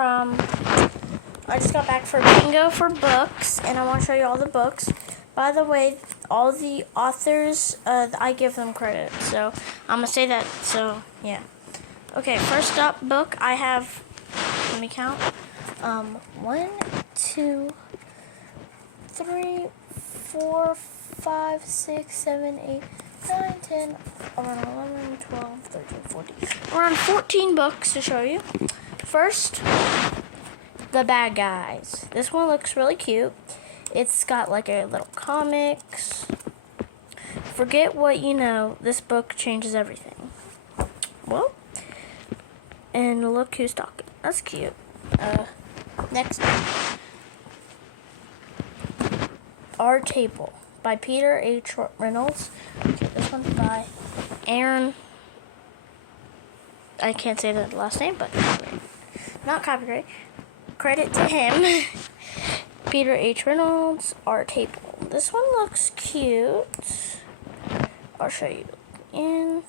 I just got back from Bingo for books, and I want to show you all the books. By the way, all the authors, I give them credit, so I'm going to say that, so yeah. Okay, first up book, I have, let me count, 1, 2, 3, 4, 5, 6, 7, 8, 9, 10, 11, 12, 13, 14. Around 14 books to show you. First, The Bad Guys. This one looks really cute. It's got like a little comics. Forget what you know. This book changes everything. Well, and look who's talking. That's cute. Next, Our Table by Peter H. Reynolds. This one's by Aaron. I can't say the last name, but not copyright. Credit to him. Peter H. Reynolds, Our Table. This one looks cute. I'll show you in.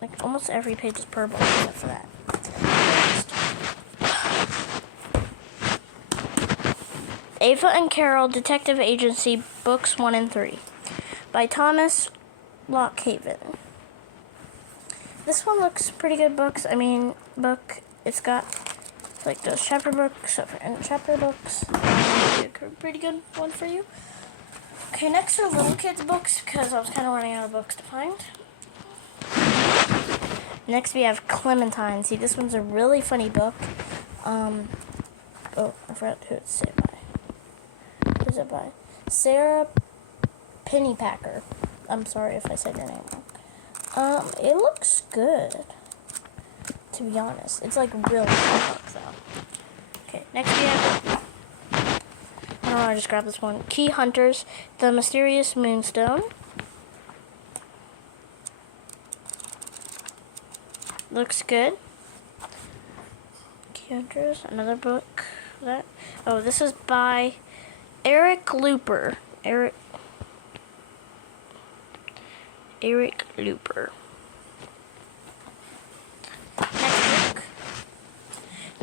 Like almost every page is purple except for that. Ava and Carol Detective Agency, Books 1 and 3, by Thomas Lockhaven. This one looks pretty good books. It's got like those chapter books and chapter books. Pretty good one for you. Okay, next are little kids books because I was kind of running out of books to find. Next we have Clementine. See, this one's a really funny book. Oh, I forgot who it's said by. Who's it by? Sarah Pennypacker. I'm sorry if I said your name wrong. It looks good, to be honest. It's like really good book though. Okay, next we have, I don't know, I just grabbed this one. Key Hunters, The Mysterious Moonstone. Looks good. Key Hunters, another book. This is by Eric Looper. Eric Looper. Next book.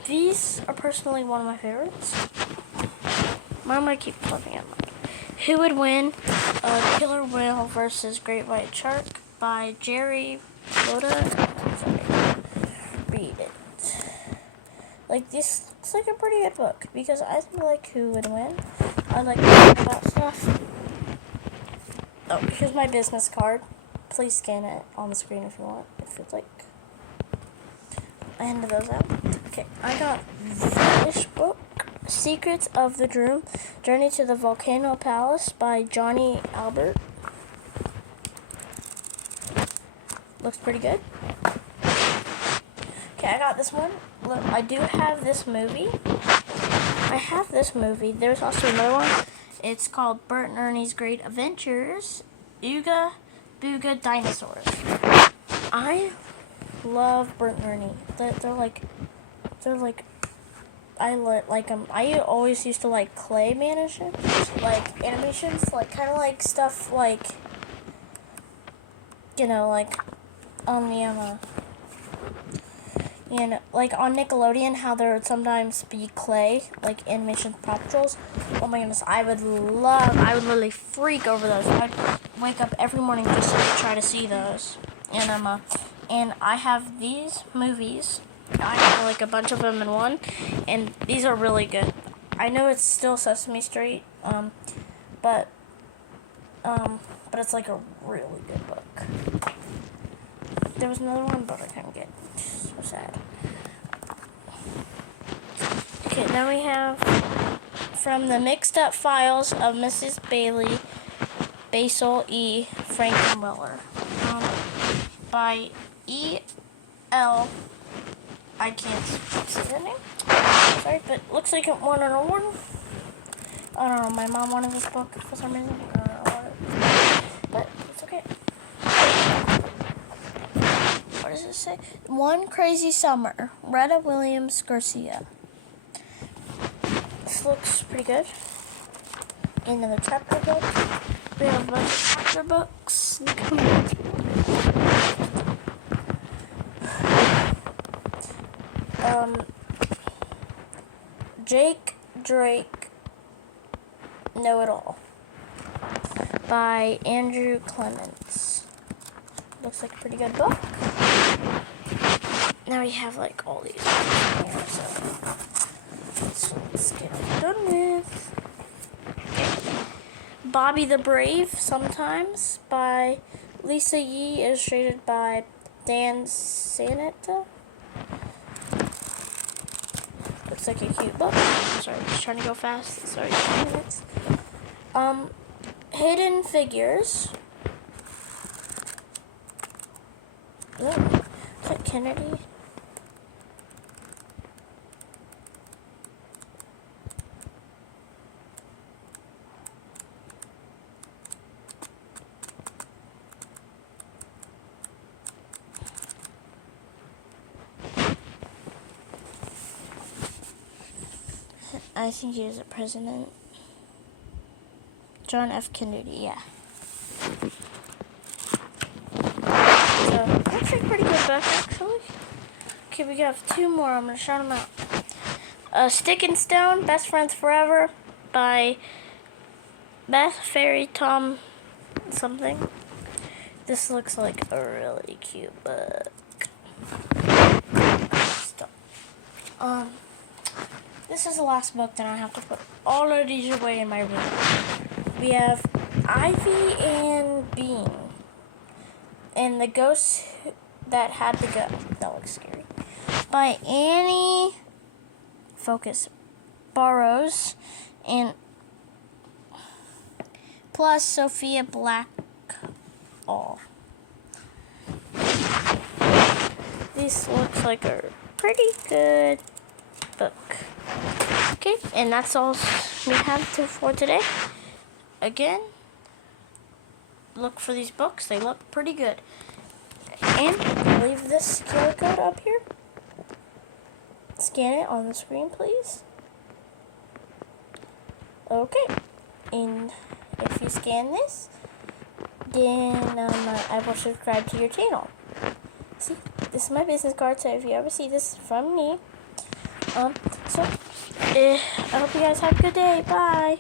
These are personally one of my favorites. Mine might keep flipping out. Who Would Win? Killer Whale versus Great White Shark by Jerry Loda. Read it. Like, this looks like a pretty good book because I like Who Would Win. I like reading about stuff. Oh, here's my business card. Please scan it on the screen if you want. If you'd like. I handed those out. Okay, I got this book, Secrets of the Droom, Journey to the Volcano Palace by Johnny Albert. Looks pretty good. Okay, I got this one. Look, I do have this movie. There's also another one. It's called Bert and Ernie's Great Adventures. Ooga Booga Dinosaurs. I love Bert and Ernie. They're like, I like them. I always used to like clay animations, like kind of like stuff like, you know, like on the like on Nickelodeon, how there would sometimes be clay, like animation Paw Patrols. Oh my goodness, I would literally freak over those. I'd wake up every morning just to try to see those. And I have these movies. I have like a bunch of them in one, and these are really good. I know it's still Sesame Street, but it's like a really good book. There was another one, but I couldn't get. So sad. Okay, now we have From the Mixed Up Files of Mrs. Bailey, Basil E. Frankenweller, by E.L. I can't say her name. Sorry, but looks like it won an award. I don't know. My mom wanted this book for some reason. I don't know what, but it's okay. What does it say? One Crazy Summer, Retta Williams Garcia. This looks pretty good. another chapter book. We have a bunch of chapter books. Jake Drake Know It All by Andrew Clements. Looks like a pretty good book. Now we have like all these books here, so let's get it done with. Bobby the Brave Sometimes by Lisa Yee, illustrated by Dan Sanetta. Looks like a cute book. Sorry, just trying to go fast. Sorry, 2 minutes. Hidden Figures. Ooh, is that Kennedy? I think he was a president. John F. Kennedy, yeah. So, that's a pretty good book, actually. Okay, we have 2 more. I'm going to shout them out. Stick and Stone, Best Friends Forever by Beth Fairy Tom something. This looks like a really cute book. Stop. This is the last book, then I have to put all of these away in my room. We have Ivy and Bean, and the Ghost That Had to Go. That looks scary. By Annie Burroughs, and plus Sophia Blackall. This looks like a pretty good book. Okay, and that's all we have for today. Again, look for these books. They look pretty good. And leave this QR code up here. Scan it on the screen, please. Okay, and if you scan this, then I will subscribe to your channel. See, this is my business card, so if you ever see this from me, I hope you guys have a good day. Bye.